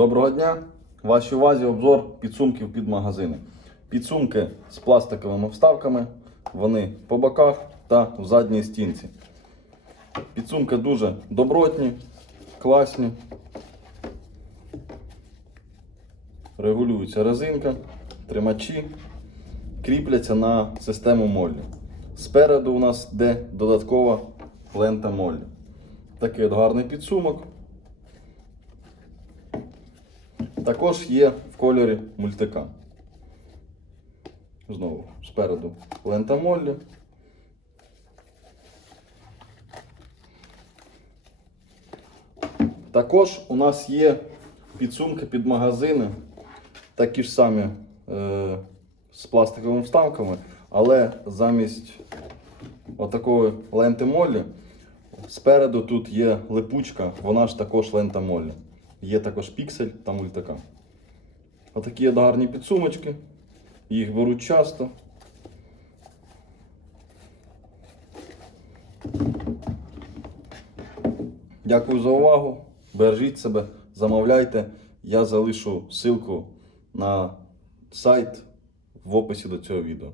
Доброго дня! Вашій увазі обзор підсумків під магазини. Підсумки з пластиковими вставками, вони по боках та в задній стінці. Підсумки дуже добротні, класні. Регулюється резинка, тримачі, кріпляться на систему моллі. Спереду у нас йде додаткова лента моллі. Такий от гарний підсумок. Також є в кольорі мультика. Знову спереду лента Моллі. Також у нас є підсумки під магазини, такі ж самі е, з пластиковими вставками, але замість отакої ленти Моллі спереду тут є липучка, вона ж також лента Моллі. Є також піксель та мультика. Отакі є гарні підсумочки. Їх беруть часто. Дякую за увагу. Бережіть себе, замовляйте. Я залишу ссылку на сайт в описі до цього відео.